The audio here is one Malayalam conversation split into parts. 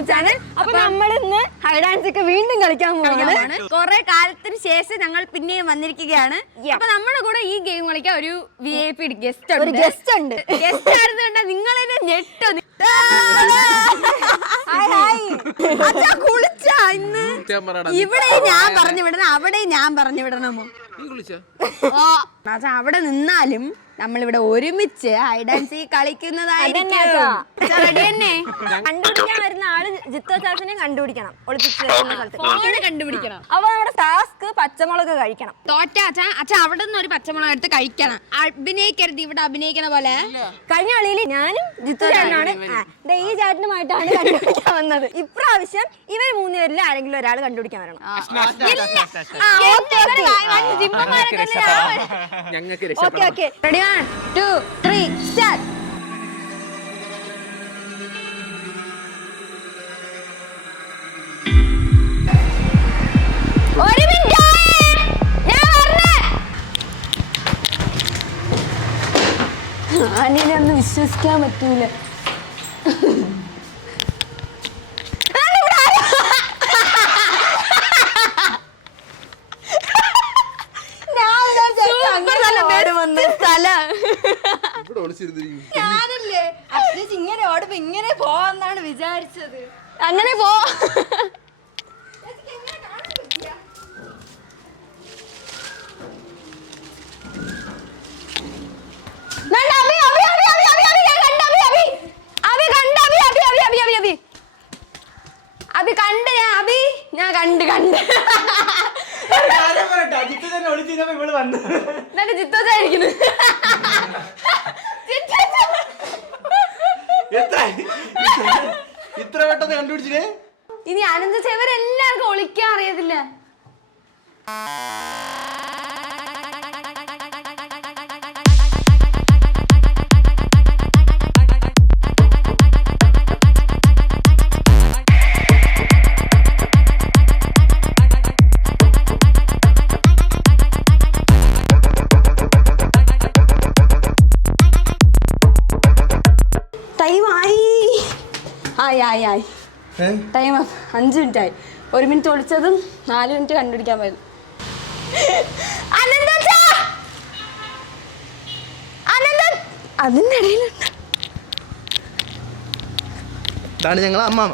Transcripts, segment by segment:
YouTube channel. അപ്പൊ നമ്മൾ ഇന്ന് ഹൈഡ് ആൻഡ് സീക്ക് വീണ്ടും കളിക്കാൻ പോവാണ്. കുറെ കാലത്തിന് ശേഷം ഞങ്ങൾ പിന്നെയും വന്നിരിക്കുകയാണ്. അപ്പൊ നമ്മുടെ കൂടെ ഈ ഗെയിം കളിക്കാൻ ഒരു VIP ഗസ്റ്റ് ഉണ്ട്. ഗസ്റ്റ് ആയിരുന്നുണ്ട് നിങ്ങളെ ഞെട്ടോ. കുളിച്ചാ ഇന്ന് ഇവിടെ ഞാൻ പറഞ്ഞു വിടണം, അവിടെ ഞാൻ പറഞ്ഞു വിടണമോ? അവിടെ നിന്നാലും നമ്മളിവിടെ ഒരുമിച്ച് ഹൈഡ് ആൻഡ് സീക്ക് കളിക്കുന്നതായിരിക്കും. കണ്ടുപിടിക്കാൻ വരുന്ന ആള് ജിത്തോ ചാച്ചനെ കണ്ടുപിടിക്കണം, ഒളിപ്പിച്ച് കണ്ടുപിടിക്കണം. അപ്പൊ നമ്മുടെ ടാസ്ക് പച്ചമുളക് കഴിക്കണം. തോറ്റ അച്ഛൻ അവിടെ നിന്ന് ഒരു പച്ചമുളക് എടുത്ത് കഴിക്കണം. അഭിനയിക്കരുത് ഇവിടെ അഭിനയിക്കണ പോലെ. കഴിഞ്ഞ കളിയിൽ ഞാനും ജിത്തു ചേട്ടനാണ് ഈ ചാറ്റിനുമായിട്ടാണ് കണ്ടുപിടിക്കാൻ വന്നത്. ഇപ്രാവശ്യം ഇവർ മൂന്നുപേരിൽ ആരെങ്കിലും ഒരാൾ കണ്ടുപിടിക്കാൻ വരണം. Okay okay, ready 1 2 3 start. ഒരു മിനിറ്റ്, ഞാനിതൊന്നും വിശ്വസിക്കാൻ പറ്റൂല. ഞാനല്ലേ അറ്റ്ലീസ്റ്റ് ഇങ്ങനെ ഓടുമ്പോ ഇങ്ങനെ പോവാന്നാണ് വിചാരിച്ചത്. അങ്ങനെ പോ. ഞാൻ കണ്ട് ജിത്തോച്ചായിരിക്കുന്നു. ഇത്ര പെട്ടെന്ന് കണ്ടുപിടിച്ചില്ലേ? ഇനി അനന്ത ചേവരെല്ലാവർക്കും ഒളിക്കാൻ അറിയത്തില്ല. ടൈം 5 മിനിറ്റായി. 1 മിനിറ്റ് ഒളിച്ചതും 4 മിനിറ്റ് കണ്ടുപിടിക്കാൻ പറ്റും. അതിന്റെ ഇടയിലുണ്ട്. ഇതാണ് ഞങ്ങളെ അമ്മാമ.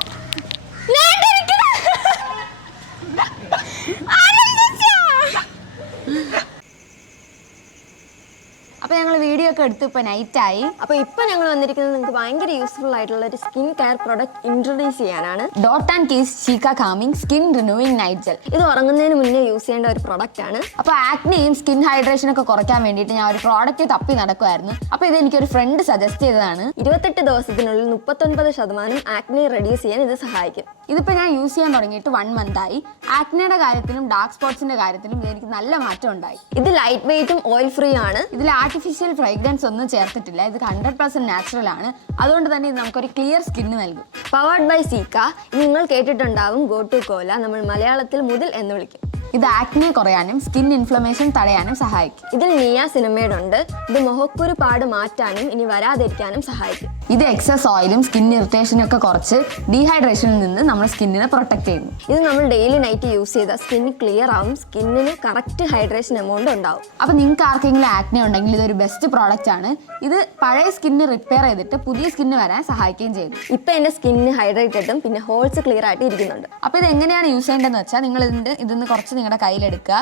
അപ്പോൾ ഞങ്ങൾ വീഡിയോ ഒക്കെ എടുത്ത് ഇപ്പോൾ നൈറ്റായി. അപ്പോൾ ഇപ്പോൾ ഞങ്ങൾ വന്നിരിക്കുന്നത് നിങ്ങൾക്ക് ഭയങ്കര യൂസ്ഫുൾ ആയിട്ടുള്ള ഒരു സ്കിൻ കെയർ പ്രോഡക്റ്റ് ഇൻട്രൊഡ്യൂസ് ചെയ്യാനാണ്. Dot and Key's cica calming skin renewing night gel. ഇത് ഉറങ്ങുന്നതിന് മുന്നേ യൂസ് ചെയ്യേണ്ട ഒരു പ്രോഡക്റ്റ് ആണ്. അപ്പോൾ ആക്നെയും സ്കിൻ ഹൈഡ്രേഷൻ ഒക്കെ കുറയ്ക്കാൻ വേണ്ടിയിട്ട് ഞാൻ ഒരു പ്രോഡക്റ്റ് തപ്പി നടക്കുമായിരുന്നു. അപ്പോൾ ഇത് എനിക്കൊരു ഫ്രണ്ട് സജസ്റ്റ് ചെയ്തതാണ്. 28 ദിവസത്തിനുള്ളിൽ 39% ആക്നെ റെഡ്യൂസ് ചെയ്യാൻ ഇത് സഹായിക്കും. ഇതിപ്പോൾ ഞാൻ യൂസ് ചെയ്യാൻ തുടങ്ങിയിട്ട് 1 മന്തായി. ആക്നയുടെ കാര്യത്തിലും ഡാർക്ക് സ്പോട്ട്സിന്റെ കാര്യത്തിലും എനിക്ക് നല്ല മാറ്റം ഉണ്ടായി. ഇത് ലൈറ്റ് വെയ്റ്റും ഓയിൽ ഫ്രീ ആണ്. ഇതിൽ ആർട്ടിഫിഷ്യൽ ഫ്രേഗ്രൻസ് ഒന്നും ചേർത്തിട്ടില്ല. ഇത് 100% നാച്ചുറൽ ആണ്. അതുകൊണ്ട് തന്നെ ഇത് നമുക്കൊരു ക്ലിയർ സ്കിന്ന് നൽകും. Powered by cica. നിങ്ങൾ കേട്ടിട്ടുണ്ടാവും ഗോ ടു കോല, നമ്മൾ മലയാളത്തിൽ മുതൽ എന്ന് വിളിക്കും. ഇത് ആക്നെ കുറയാനും സ്കിൻ ഇൻഫ്ലമേഷൻ തടയാനും സഹായിക്കും. ഇതിൽ നിയാസിനമൈഡ് ഉണ്ട്. ഇത് മുഖക്കുരു പാട് മാറ്റാനും ഇനി വരാതിരിക്കാനും സഹായിക്കും. ഇത് എക്സസ് ഓയിലും സ്കിൻ ഇറിറ്റേഷനും ഒക്കെ കുറച്ച് ഡീഹൈഡ്രേഷനിൽ നിന്ന് നമ്മുടെ സ്കിന്നിനെ പ്രൊട്ടക്ട് ചെയ്യുന്നു. ഇത് നമ്മൾ ഡെയിലി നൈറ്റ് യൂസ് ചെയ്താൽ സ്കിൻ ക്ലിയർ ആവും, സ്കിന്നിന് കറക്റ്റ് ഹൈഡ്രേഷൻ എമൗണ്ട് ഉണ്ടാവും. അപ്പോൾ നിങ്ങൾക്ക് ആർക്കെങ്കിലും ആക്നെ ഉണ്ടെങ്കിൽ ഇതൊരു ബെസ്റ്റ് പ്രോഡക്റ്റ് ആണ്. ഇത് പഴയ സ്കിന്ന് റിപ്പയർ ചെയ്തിട്ട് പുതിയ സ്കിന്ന് വരാൻ സഹായിക്കുകയും ചെയ്യുന്നു. ഇപ്പം എൻ്റെ സ്കിന്ന് ഹൈഡ്രേറ്റഡും പിന്നെ ഹോൾസ് ക്ലിയർ ആയിട്ട് ഇരിക്കുന്നുണ്ട്. അപ്പോൾ ഇത് എങ്ങനെയാണ് യൂസ് ചെയ്യേണ്ടതെന്ന് വെച്ചാൽ നിങ്ങൾ ഇതിന്ന് കുറച്ച് നിങ്ങളുടെ കയ്യിലെടുക്കുക.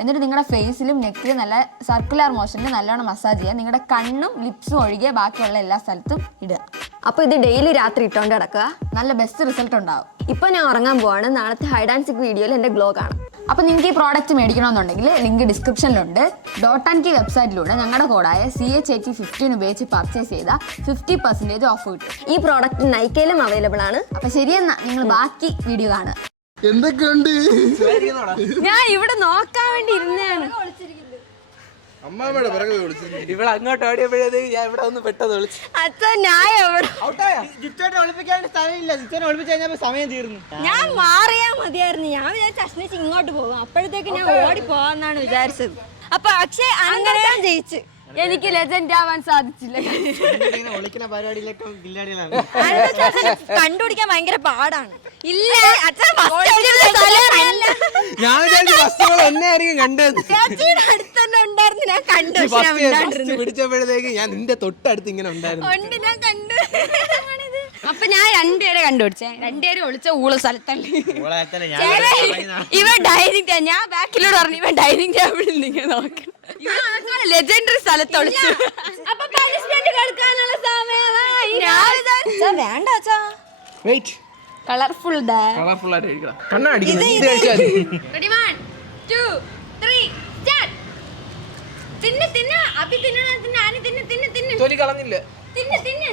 എന്നിട്ട് നിങ്ങളുടെ ഫേസിലും നെക്കിലും നല്ല സർക്കുലർ മോഷനിൽ നല്ലോണം മസാജ് ചെയ്യുക. നിങ്ങളുടെ കണ്ണും ലിപ്സും ഒഴികെ ബാക്കിയുള്ള എല്ലാ സ്ഥലത്തും ഇടുക. അപ്പോൾ ഇത് ഡെയിലി രാത്രി ഇട്ടുകൊണ്ട് കിടക്കുക. നല്ല ബെസ്റ്റ് റിസൾട്ട് ഉണ്ടാവും. ഇപ്പോൾ ഞാൻ ഉറങ്ങാൻ പോവാണ്. നാളത്തെ ഹൈഡ് ആൻഡ് സീക്ക് വീഡിയോയിൽ എൻ്റെ ഗ്ലോ കാണാം. അപ്പോൾ നിങ്ങൾക്ക് ഈ പ്രോഡക്റ്റ് മേടിക്കണമെന്നുണ്ടെങ്കിൽ ലിങ്ക് ഡിസ്ക്രിപ്ഷനിലുണ്ട്. ഡോട്ട് ആൻഡ് കീ വെബ്സൈറ്റിലൂടെ ഞങ്ങളുടെ കോഡായ CHAT15 ഉപയോഗിച്ച് പർച്ചേസ് ചെയ്താൽ 50% ഓഫ് കിട്ടും. ഈ പ്രോഡക്റ്റ് നൈക്കയിലും അവൈലബിൾ ആണ്. അപ്പോൾ ശരിയെന്നാ നിങ്ങൾ ബാക്കി വീഡിയോ കാണുക. എന്തൊക്കെയുണ്ട്? ഞാൻ ഇവിടെ നോക്കാൻ വേണ്ടി ഇരുന്നാണ്. അമ്മാമ്മയുടെ പിറകെ ഇവിടെ അങ്ങോട്ട് ഓടിയപ്പോഴേ ഞാൻ ഇവിടെ ഒന്ന് പെട്ടെന്ന് വിളിച്ചു. സമയം തീർന്നു. ഞാൻ മാറിയാ മതിയായിരുന്നു. ഞാൻ വിചാരിച്ച അശ്ലേഷ് ഇങ്ങോട്ട് പോകും. അപ്പോഴത്തേക്ക് ഞാൻ ഓടി പോവാന്നാണ് വിചാരിച്ചത്. അപ്പൊ പക്ഷെ അങ്ങനെ ജയിച്ചു. എനിക്ക് ലെജൻഡ് ആവാൻ സാധിച്ചില്ല. ഒളിക്കുന്ന പരിപാടിയിലൊക്കെ കില്ലാടികളാണ്. കണ്ടുപിടിക്കാൻ ഭയങ്കര പാടാണ്. ഇല്ല ഞാൻ വിചാരിച്ചു ഫസ്റ്റ് എന്നെ ആയിരിക്കും കണ്ടത്. അടുത്തന്നെ ഉണ്ടായിരുന്നു, ഞാൻ കണ്ടു. പിടിച്ചപ്പോഴത്തേക്ക് ഞാൻ നിന്റെ തൊട്ടടുത്ത് ഇങ്ങനെ ഉണ്ടായിരുന്നു. ഞാൻ കണ്ടു. അപ്പൊ ഞാൻ രണ്ടുപേരെ കണ്ടുപിടിച്ചേ. രണ്ടുപേരും ഒളിച്ച ഊള സ്ഥലത്തല്ലേ. ഇവ ഡൈനിങ് ടേബിൾ, ഞാൻ ബാക്കിലോട് പറഞ്ഞു ഇവൻ ഡൈനിങ് ടേബിളിൽ നിങ്ങൾ നോക്കണം. ലെജൻഡറി സ്ഥലത്ത് ഒളിച്ചു. അപ്പൊ പണിഷ്മെന്റ് കൊടുക്കാനുള്ള സമയമായി. വേണ്ട അച്ഛാ. വെയിറ്റ്, കളർഫുൾ കളർഫുൾ ആയിട്ട് കഴിക്കണം. കണ്ണാ അടിക്കുന്നത് ഇത് കഴിച്ചാൽ മതി. Ready 1 2 3 start. തിന്ന് തിന്ന് അഭി തിന്ന് തിന്ന് ആനി തിന്ന് തിന്ന് തിന്ന് തൊലി കളഞ്ഞില്ല. തിന്ന് തിന്ന്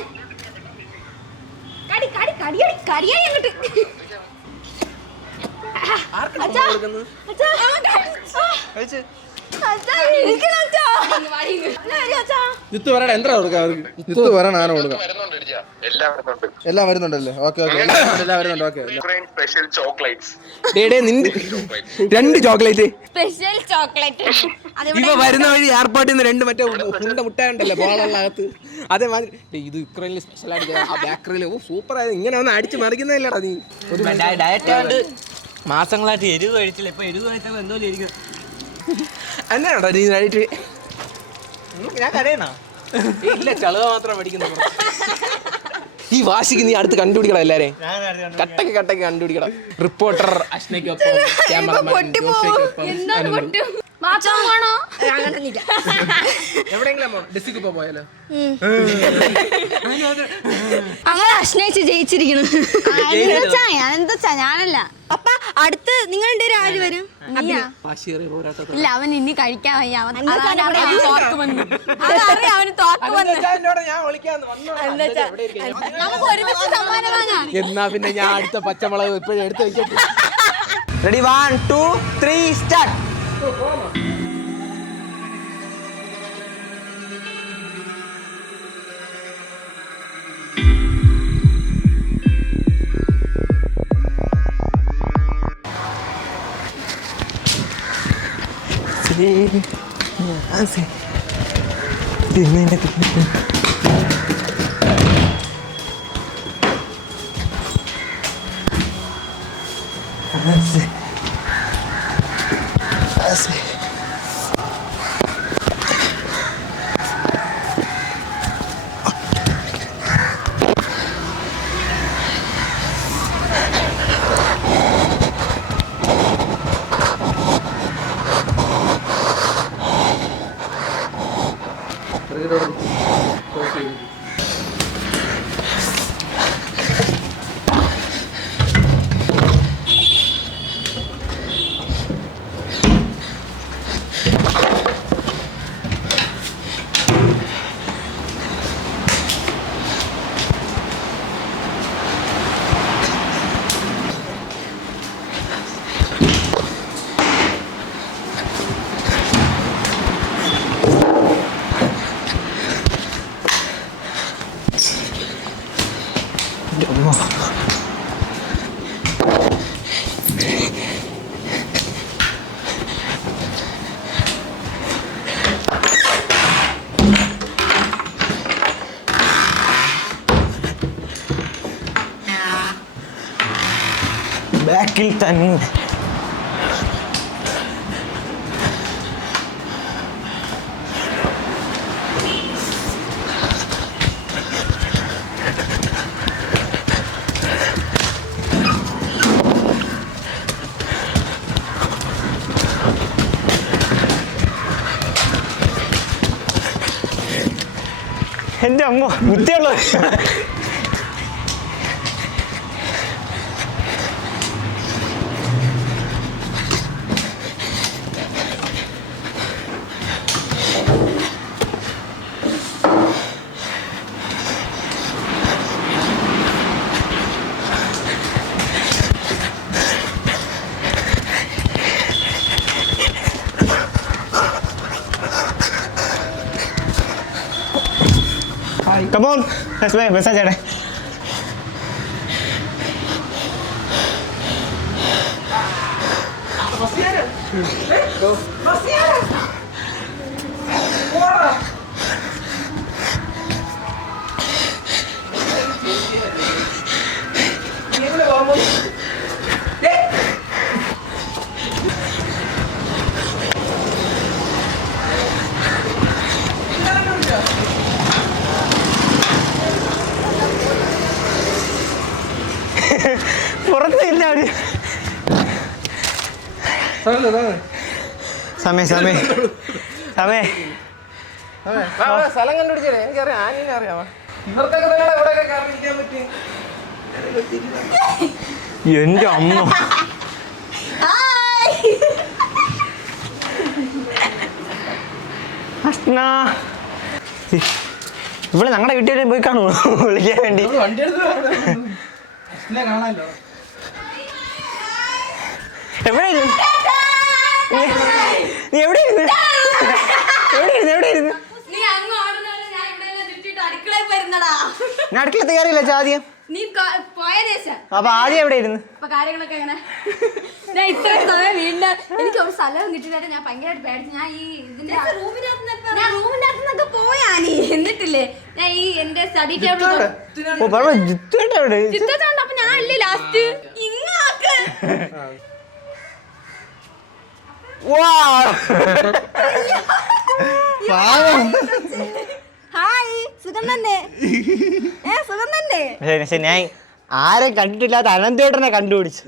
കടി കടി കടിയടി കടിയായി അങ്ങോട്ട്. ആർക്കാ കൊടുക്കുന്നത്? അച്ഛാ കഴിച്ച് ജിത്തു പറയടാ, എന്താ കൊടുക്കാം അവർക്ക്? ജിത്തു പറയണ ആന കൊടുക്കാം. എല്ലാം വരുന്നുണ്ടല്ലേ? ഓക്കെ ഓക്കെ, എല്ലാം വരുന്നുണ്ട്. Okay, special chocolates. നിന്റെ 2 ചോക്ലേറ്റ് സ്പെഷ്യൽ ചോക്ലേറ്റ്. ഇവ വരുന്ന വഴി എയർപോർട്ടിൽ നിന്ന് 2 മറ്റേ ഉണ്ട മുട്ടായ ഉണ്ടല്ലോ ബോളുള്ള അകത്ത്, അതേമാതിരി ഇത് യുക്രൈനിൽ സ്പെഷ്യൽ ആയിട്ട് ആ ബേക്കറിയിൽ സൂപ്പർ ആയത്. ഇങ്ങനെ ഒന്ന് അടിച്ച് മറിക്കുന്നതല്ലടാ നീ. ഡയറ്റ് കൊണ്ട് മാസങ്ങളായിട്ട് എരിവ് കഴിച്ചില്ല. ഇപ്പൊ എരിവ് കഴിച്ചപ്പോ എന്തോ ഇരിക്കും. എന്നാണോ നീ ഡയറ്റ്? ഞാൻ കരയണോ? ഇല്ല, ചളുക മാത്രം പഠിക്കുന്നു. ഈ വാശിക്ക് നീ അടുത്ത് കണ്ടുപിടിക്കണം എല്ലാരെയും. കട്ടക്ക് കട്ടക്ക് കണ്ടുപിടിക്കണം. റിപ്പോർട്ടർ അശ്നയ്ക്കൊപ്പം, ക്യാമറമാൻ ജോഷയ്ക്കൊപ്പം, എവിടെയെങ്കിലും ഡെസിക്ക് പോയാലോ? അങ്ങനെ അശ്നയിച്ച് ജയിച്ചിരിക്കുന്നു. എന്താ ഞാനല്ല. അപ്പൊ അടുത്ത് നിങ്ങളുടെ ആര് വരും? വാശിയേറിയ പോരാട്ടത്തിൽ ഇല്ല, അവൻ ഇനി കഴിക്കാൻ വയ്യ. അവന് തോക്ക് വന്നു. അതറിയാം, അവന് തോക്ക് വന്നു. നമുക്ക് ഒരുമിച്ച് സമ്മാനം വാങ്ങാം. എന്നാ പിന്നെ ഞാൻ അടുത്ത പച്ചമുളക് ഇപ്പോഴും എടുത്ത് വെക്കട്ടെ. Ready 1 2 3 start. ബാക്കിൽ തന്നെ എൻ്റെ അമ്മ ബുദ്ധിയുള്ളത്. Come on, let's play. Besar je deh. പുറത്ത് ഇല്ല അവര്. സമയം സമയം സമയം സ്ഥലം കണ്ടുപിടിച്ചേ. എനിക്കറിയാം, ആനീനെ അറിയാമോ? ഇവർക്കൊക്കെ തന്നെ ഇവിടെയൊക്കെ കയറി ഇരിക്കാൻ പറ്റി. എന്റെ അമ്മ. അഷ്ന ഇവിടെ ഞങ്ങളുടെ വീട്ടിൽ പോയി കാണുമോ വിളിക്കാൻ വേണ്ടി? വണ്ടി എടുത്ത് കാണാമല്ലോ. എവിടെയായിരുന്നു നീ? എവിടെയായിരുന്നു? എവിടെയായിരുന്നു? നീ അങ്ങ് ഓടുന്നോണ്ട് ഞാൻ ഇവിടെ എല്ലാം ചുറ്റിയിട്ട് അടുക്കളയിൽ വരുന്നടാ. ഞാൻ അടുക്കളത്ത് കയറിയില്ല ആദ്യം. നീ പോയ ശേഷം അപ്പൊ ആദ്യം എവിടെയായിരുന്നു? ഇപ്പൊ കാര്യങ്ങളൊക്കെ എങ്ങനെ? ഞാൻ ഇത്രയും സമയം വീണ്ടും എനിക്ക് ഒരു സ്ഥലവും കിട്ടിയിട്ട് ഞാൻ ഭയങ്കരമായിട്ട് പേടിച്ചു. ഞാൻ ഈ ഇതിന്റെ റൂമിനകത്തുനിന്നൊക്കെ പോയാനി എന്നിട്ടില്ലേ ഞാൻ ഈ എന്റെ സ്റ്റഡി ടേബിൾ എവിടെ? ചിത്രച്ചുണ്ട്. അപ്പൊ ഞാൻ അല്ലേ ലാസ്റ്റ് ഇങ്ങാക്ക് ഹായ് സുഖം തന്നെ. സുഖം തന്നെ. ശരി, ഞാൻ ആരെ കണ്ടിട്ടില്ലാത്ത അനന്തേട്ടനെ കണ്ടുപിടിച്ചു.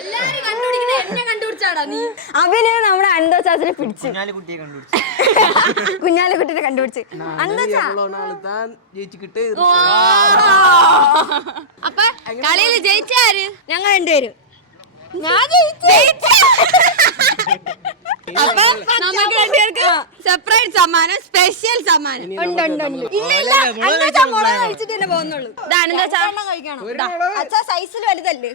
എല്ലാരും കണ്ടുപിടിക്കണ എന്നെ കണ്ടുപിടിച്ചാടാ നീ. അവന് നമ്മുടെ അന്തോച്ചാസിനെ പിടിച്ചു. കുഞ്ഞാലിക്കുട്ടിയെ കണ്ടുപിടിച്ചു. കുഞ്ഞാലിക്കുട്ടിനെ കണ്ടുപിടിച്ച് അന്തോച്ചാ. അപ്പൊ കളിയിൽ ജയിച്ചാര്? ഞങ്ങൾ രണ്ടുപേരും. ഞാൻ ജയിച്ചു. അപ്പൊ നമുക്ക് രണ്ടുപേർക്ക് സെപ്പറേറ്റ് സമ്മാനം, സ്പെഷ്യൽ സമ്മാനം ഉണ്ട് ഉണ്ട് ഉണ്ട്. ഇല്ല ഇല്ല അന്തോച്ചാ മുളക് കഴിച്ചിട്ട് തന്നെ പോകുന്നുള്ളൂ. അച്ഛാ സൈസിൽ വലുതല്ലേ?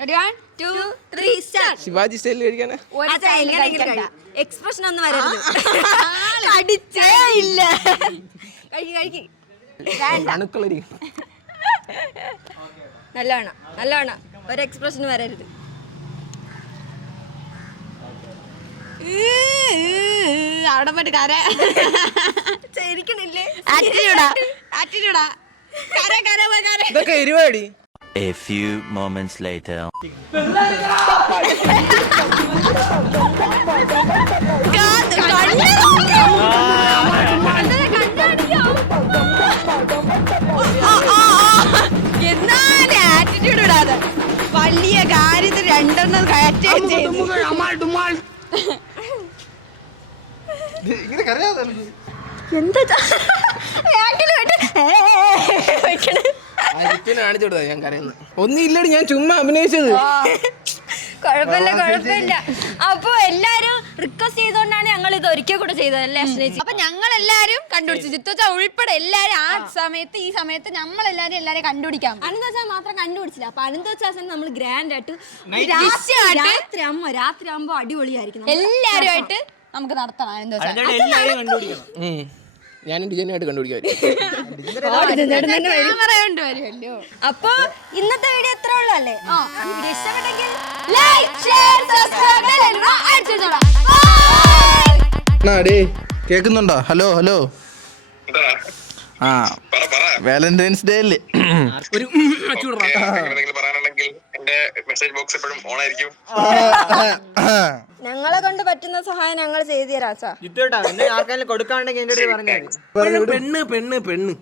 Ready, 1, 2, 3, start. ശിവാജി സ്റ്റൈലിൽ കഴിക്കാനാ? എക്സ്പ്രഷൻ ഒന്നും വരരുത്. അടിച്ചേ ഇല്ല. കഴിക്ക് അണുക്കളരി. നല്ലവണ്ണം നല്ലവണ്ണം ഒരു എക്സ്പ്രഷൻ വരരുത്. അവിടെ പോയിട്ട് കര ശരിക്കണില്ലേ? ആറ്റിറ്റ്യൂഡാ കര കര കര. ഇതൊക്കെ എരിവാടി. A few moments later. എന്നാലും ആറ്റിറ്റ്യൂഡ് ഇടാതെ വലിയ കാര്യത്തിൽ രണ്ടെണ്ണം കയറ്റുകയും ചെയ്തു. ഇങ്ങനെ കരയാതെ എന്താ കാണിച്ചോടാ ഞാൻ കരയുന്നത്. ഒന്നും ഇല്ലടി, ഞാൻ ചുമ്മാ അഭിനയിച്ചത്. കുഴപ്പമില്ല കുഴപ്പമില്ല. അപ്പൊ എല്ലാരും റിക്വസ്റ്റ് ചെയ്തോണ്ടാണ് ഞങ്ങൾ ഇത് ഒരിക്കൽ കൂടെ ചെയ്തതല്ലേ അശ്നേച്ചി? അപ്പൊ ഞങ്ങൾ എല്ലാരും കണ്ടുപിടിച്ചു. ജിത്തുച്ച ഉൾപ്പെടെ എല്ലാരും ആ സമയത്ത് ഈ സമയത്ത് നമ്മളെല്ലാരും കണ്ടുപിടിക്കാം. അനന്തോച്ചാ മാത്രം കണ്ടുപിടിച്ചില്ല. അപ്പൊ അനന്തോച്ചാസൻ നമ്മൾ ഗ്രാൻഡ് ആയിട്ട് രാത്രി ആകുമ്പോ അടിപൊളിയായിരിക്കും. എല്ലാരുമായിട്ട് നമുക്ക് നടത്തണം. എല്ലാവരും കണ്ടുപിടിക്കണം. ഞാൻ ഡിജനായിട്ട് കണ്ടുപിടിക്കാൻ. പറയേണ്ടി വരുമല്ലോ. അപ്പൊ ഇന്നത്തെ വീഡിയോ എത്ര ഉള്ളു അല്ലേ? വീഡിയോ ഇഷ്ടപ്പെട്ടെങ്കിൽ കേക്കുന്നുണ്ടോ? Hello hello. ആ വാലന്റൈൻസ് ഡേ അല്ലേ? ഒരു പറയാനുണ്ടെങ്കിൽ എന്റെ മെസ്സേജ് ബോക്സ് എപ്പോഴും ഓൺ ആയിരിക്കും. ഞങ്ങളെ കൊണ്ട് പറ്റുന്ന സഹായം ഞങ്ങൾ ചെയ്തു തരാം. ജിത്തോട്ടാ എന്നെ ആർക്കെങ്കിലും കൊടുക്കാണ്ടെങ്കിൽ എന്റെ അടുത്ത് പറഞ്ഞാൽ പെണ്ണ് പെണ്ണ് പെണ്ണ്.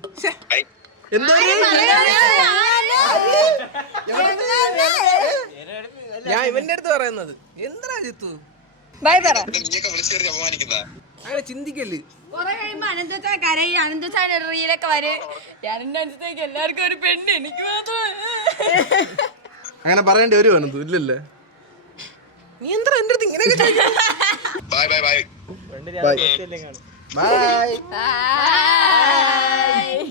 ഞാൻ ഇവന്റെ അടുത്ത് പറയുന്നത് എന്താ ജിത്തു? ബൈ പറ. നീയൊക്കെ വിളിച്ചു കയറി അപമാനിക്കുന്ന അങ്ങനെ ചിന്തിക്കല്ലേ. കുറെ കഴിയുമ്പോ അനന്തച്ചാ കരയും. അനന്തച്ചാന്റെ റീലൊക്കെ വരും. ഞാനെന്റെ അനുസരിച്ച് എല്ലാവർക്കും ഒരു പെണ്ണ്, എനിക്ക് മാത്രം. അങ്ങനെ പറയേണ്ടി വരുമോ? ഇല്ലല്ലേ? നീ എന്താ എന്റെ അടുത്ത് ഇങ്ങനെയൊക്കെ ചോദിക്കുന്നത്? Bye bye bye bye. Bye.